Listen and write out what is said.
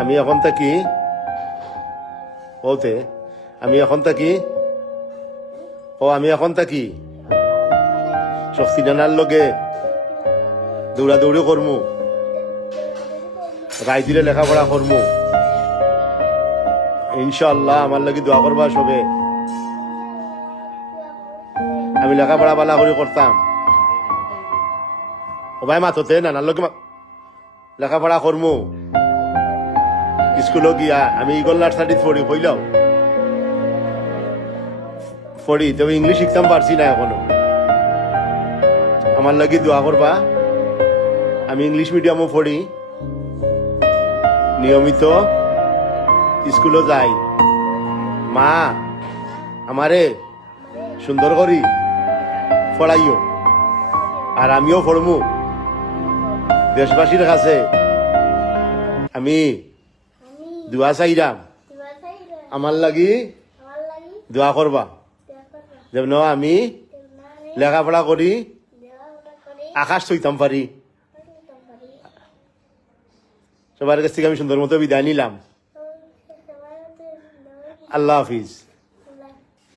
আমি এখন থাকি বলতে আমি এখন থাকি আমি এখন থাকি শক্তি নানার লগে দৌড়াদৌড়ি করমু, রায় দিলে লেখাপড়া করমু। ইনশাআল্লাহ আমার লাগি দোয়া করবা সবে। আমি লেখাপড়া বালা করে করতাম, ও ভাই মাথতে নানার লগে লেখাপড়া করমু। স্কুলে গিয়া আমি ইগল নার্সারিত পড়ি কইলাও পড়ি, তবে ইংলিশ শিখতাম পারছি না এখনো। আমার লাগি দোয়া করবা। আমি ইংলিশ মিডিয়ামও পড়ি, নিয়মিত স্কুলে যাই। মা আমারে সুন্দর করি পড়াইও, আর আমিও পড়মু। দেশবাসীর কাছে আমি দোয়া চাইরাম, আমার লাগি দোয়া করবা যেন আমি লেখাপড়া করি আকাশ ছুঁইতাম পারি। সবার কাছ থেকে আমি সুন্দর মতো বিদায় নিলাম। আল্লাহ হাফিজ।